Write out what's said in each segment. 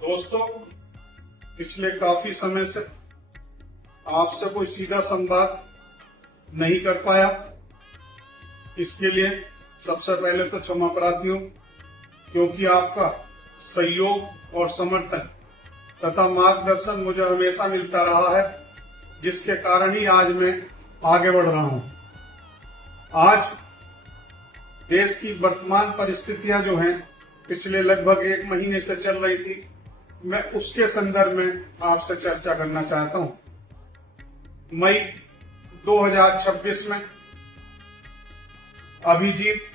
दोस्तों, पिछले काफी समय से आपसे कोई सीधा संवाद नहीं कर पाया। इसके लिए सबसे पहले तो क्षमा प्रार्थी हूं, क्योंकि आपका सहयोग और समर्थन तथा मार्गदर्शन मुझे हमेशा मिलता रहा है, जिसके कारण ही आज मैं आगे बढ़ रहा हूं। आज देश की वर्तमान परिस्थितियां जो हैं, पिछले लगभग 1 महीने से चल रही थी, मैं उसके संदर्भ में आपसे चर्चा करना चाहता हूं। मई 2026 में अभिजीत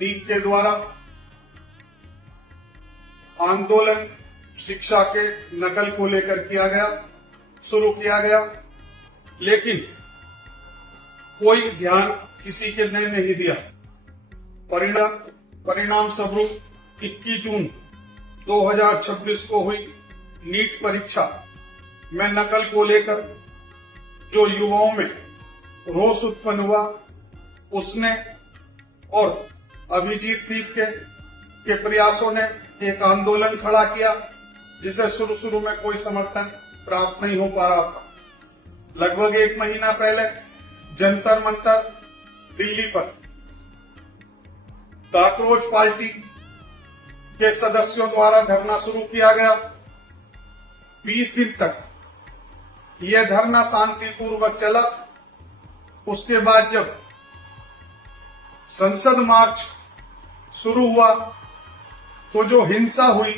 दीप के द्वारा आंदोलन शिक्षा के नकल को लेकर शुरू किया गया, लेकिन कोई ध्यान किसी के ने नहीं दिया। परिणाम स्वरूप 21 जून 2026 को हुई नीट परीक्षा में नकल को लेकर जो युवाओं में रोष उत्पन्न हुआ, उसने और अभिजीत दीप के प्रयासों ने एक आंदोलन खड़ा किया, जिसे शुरू में कोई समर्थन प्राप्त नहीं हो पा रहा था। लगभग 1 महीना पहले जंतर मंतर दिल्ली पर काकरोच पार्टी के सदस्यों द्वारा धरना शुरू किया गया। 20 दिन तक यह धरना शांतिपूर्वक चला। उसके बाद जब संसद मार्च शुरू हुआ, तो जो हिंसा हुई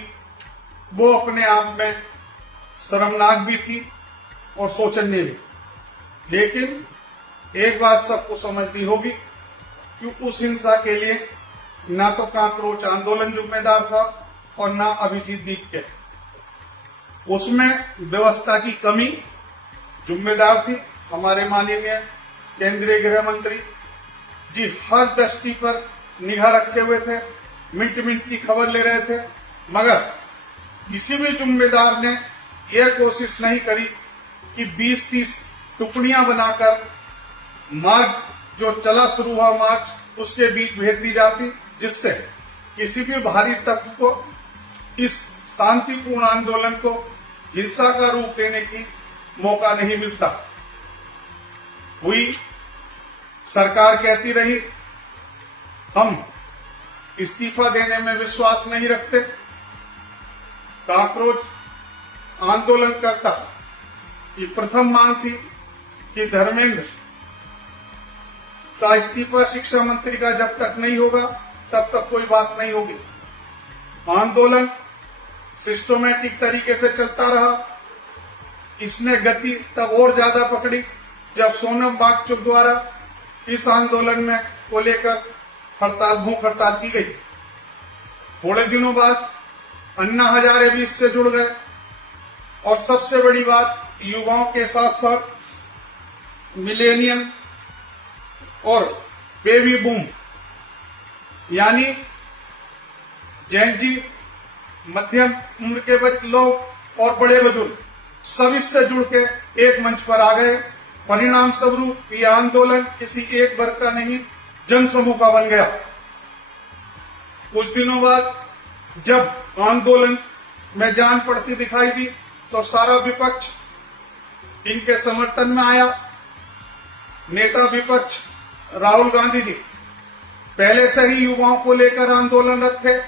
वो अपने आप में शर्मनाक भी थी और शोचनीय भी। लेकिन एक बात सबको समझनी होगी कि उस हिंसा के लिए ना तो काकरोच आंदोलन जिम्मेदार था और ना अभिजीत दीप के। उसमें व्यवस्था की कमी जिम्मेदार थी। हमारे माननीय केंद्रीय गृह मंत्री जी हर दृष्टि पर निगाह रखे हुए थे, मिनट मिनट की खबर ले रहे थे, मगर किसी भी जिम्मेदार ने यह कोशिश नहीं करी कि 20-30 टुकड़ियां बनाकर मार्ग जो चला शुरू हुआ मार्च, उसके बीच भेज दी जाती, जिससे किसी भी भारी तत्व को इस शांतिपूर्ण आंदोलन को हिंसा का रूप देने की मौका नहीं मिलता। हुई सरकार कहती रही, हम इस्तीफा देने में विश्वास नहीं रखते। काकरोच आंदोलनकर्ता की प्रथम मांग थी कि धर्मेंद्र का इस्तीफा शिक्षा मंत्री का जब तक नहीं होगा, तब तक कोई बात नहीं होगी। आंदोलन सिस्टमैटिक तरीके से चलता रहा। इसने गति तब और ज्यादा पकड़ी जब सोनम वांगचुक द्वारा इस आंदोलन में को लेकर भूख हड़ताल की गई। थोड़े दिनों बाद अन्ना हजारे भी इससे जुड़ गए, और सबसे बड़ी बात, युवाओं के साथ साथ मिलेनियम और बेबी बूम यानी जैन जी, मध्यम उम्र के लोग और बड़े बुजुर्ग सब इससे जुड़ के एक मंच पर आ गए। परिणाम स्वरूप यह आंदोलन किसी एक वर्ग का नहीं, जनसमूह का बन गया। कुछ दिनों बाद जब आंदोलन में जान पड़ती दिखाई दी, तो सारा विपक्ष इनके समर्थन में आया। नेता विपक्ष राहुल गांधी जी पहले से ही युवाओं को लेकर आंदोलनरत थे,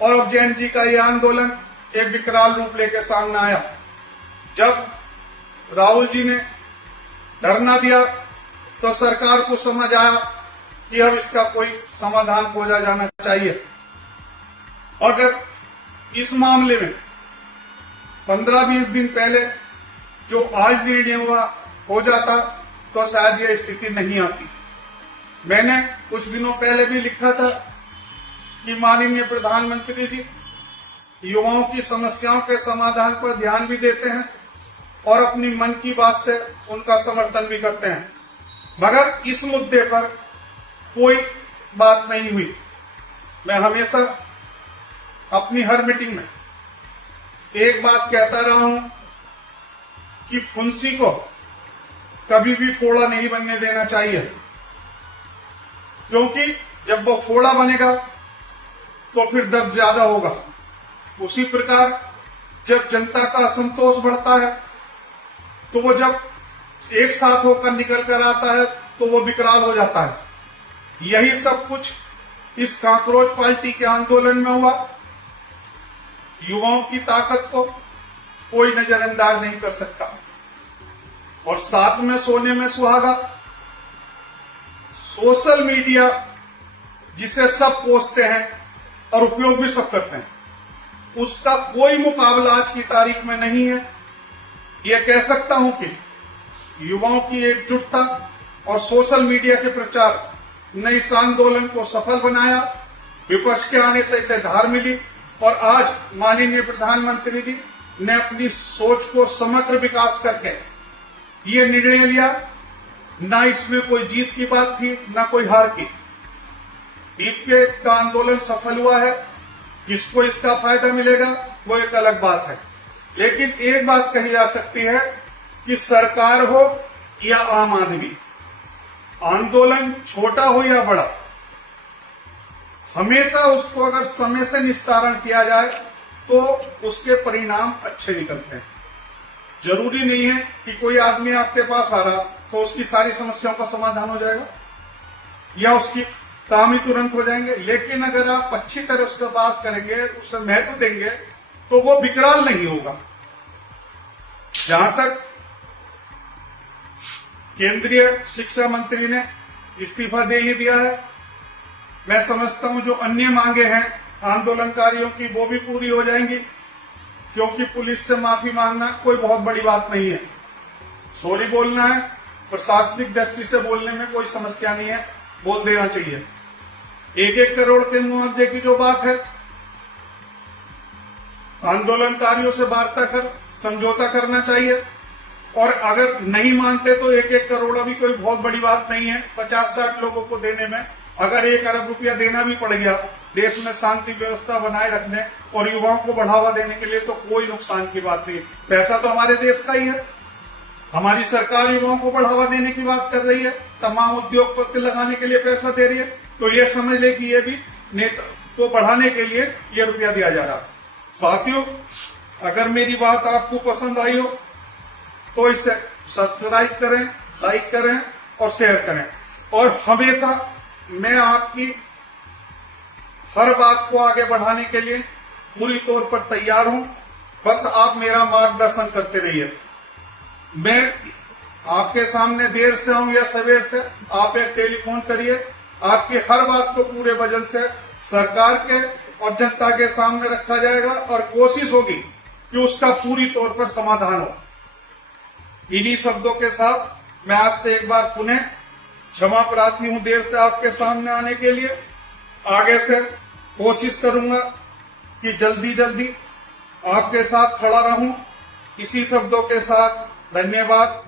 और अब जैन जी का यह आंदोलन एक विकराल रूप लेकर सामने आया। जब राहुल जी ने धरना दिया, तो सरकार को समझ आया कि अब इसका कोई समाधान खोजा जाना चाहिए। अगर इस मामले में 15-20 दिन पहले जो आज निर्णय हुआ हो जाता, तो शायद यह स्थिति नहीं आती। मैंने कुछ दिनों पहले भी लिखा था कि माननीय प्रधानमंत्री जी युवाओं की समस्याओं के समाधान पर ध्यान भी देते हैं और अपनी मन की बात से उनका समर्थन भी करते हैं, मगर इस मुद्दे पर कोई बात नहीं हुई। मैं हमेशा अपनी हर मीटिंग में एक बात कहता रहा हूं कि फुंसी को कभी भी फोड़ा नहीं बनने देना चाहिए, क्योंकि जब वो फोड़ा बनेगा तो फिर दर्द ज्यादा होगा। उसी प्रकार जब जनता का असंतोष बढ़ता है तो वो जब एक साथ होकर निकल कर आता है तो वो विकराल हो जाता है। यही सब कुछ इस काकरोच पार्टी के आंदोलन में हुआ। युवाओं की ताकत को कोई नजरअंदाज नहीं कर सकता। और साथ में सोने में सुहागा, सोशल मीडिया जिसे सब पोसते हैं और उपयोग भी सब करते हैं, उसका कोई मुकाबला आज की तारीख में नहीं है। यह कह सकता हूं कि युवाओं की एकजुटता और सोशल मीडिया के प्रचार ने इस आंदोलन को सफल बनाया। विपक्ष के आने से इसे धार मिली और आज माननीय प्रधानमंत्री जी ने अपनी सोच को समग्र विकास करके ये निर्णय लिया। ना इसमें कोई जीत की बात थी, ना कोई हार की। दीप का आंदोलन सफल हुआ है। किसको इसका फायदा मिलेगा वो एक अलग बात है, लेकिन एक बात कही जा सकती है कि सरकार हो या आम आदमी, आंदोलन छोटा हो या बड़ा, हमेशा उसको अगर समय से निस्तारण किया जाए तो उसके परिणाम अच्छे निकलते हैं। जरूरी नहीं है कि कोई आदमी आपके पास आ रहा तो उसकी सारी समस्याओं का समाधान हो जाएगा या उसकी काम ही तुरंत हो जाएंगे, लेकिन अगर आप अच्छी तरह से बात करेंगे, उसे महत्व देंगे, तो वो विकराल नहीं होगा। जहां तक केंद्रीय शिक्षा मंत्री ने इस्तीफा दे ही दिया है, मैं समझता हूं जो अन्य मांगे हैं आंदोलनकारियों की वो भी पूरी हो जाएंगी, क्योंकि पुलिस से माफी मांगना कोई बहुत बड़ी बात नहीं है। सॉरी बोलना है, प्रशासनिक दृष्टि से बोलने में कोई समस्या नहीं है, बोल देना चाहिए। 1-1 करोड़ के मुआवजे की जो बात है, आंदोलनकारियों से वार्ता कर समझौता करना चाहिए, और अगर नहीं मानते तो 1-1 करोड़ भी कोई बहुत बड़ी बात नहीं है। 50-60 लोगों को देने में अगर 1 अरब रुपया देना भी पड़ गया देश में शांति व्यवस्था बनाए रखने और युवाओं को बढ़ावा देने के लिए, तो कोई नुकसान की बात नहीं। पैसा तो हमारे देश का ही है। हमारी सरकार युवाओं को बढ़ावा देने की बात कर रही है, तमाम उद्योगपति लगाने के लिए पैसा दे रही है, तो ये समझ ले कि ये भी नेता को बढ़ाने के लिए ये रुपया दिया जा रहा है। साथियों, अगर मेरी बात आपको पसंद आई हो तो इसे सब्सक्राइब करें, लाइक करें और शेयर करें। और हमेशा मैं आपकी हर बात को आगे बढ़ाने के लिए पूरी तौर पर तैयार हूं। बस आप मेरा मार्गदर्शन करते रहिए। मैं आपके सामने देर से आऊं या सवेर से, आप एक टेलीफोन करिए, आपकी हर बात को पूरे वजन से सरकार के और जनता के सामने रखा जाएगा और कोशिश होगी कि उसका पूरी तौर पर समाधान हो। इन्हीं शब्दों के साथ मैं आपसे एक बार पुनः क्षमा प्रार्थी हूं देर से आपके सामने आने के लिए। आगे से कोशिश करूंगा कि जल्दी आपके साथ खड़ा रहूं। इसी शब्दों के साथ धन्यवाद।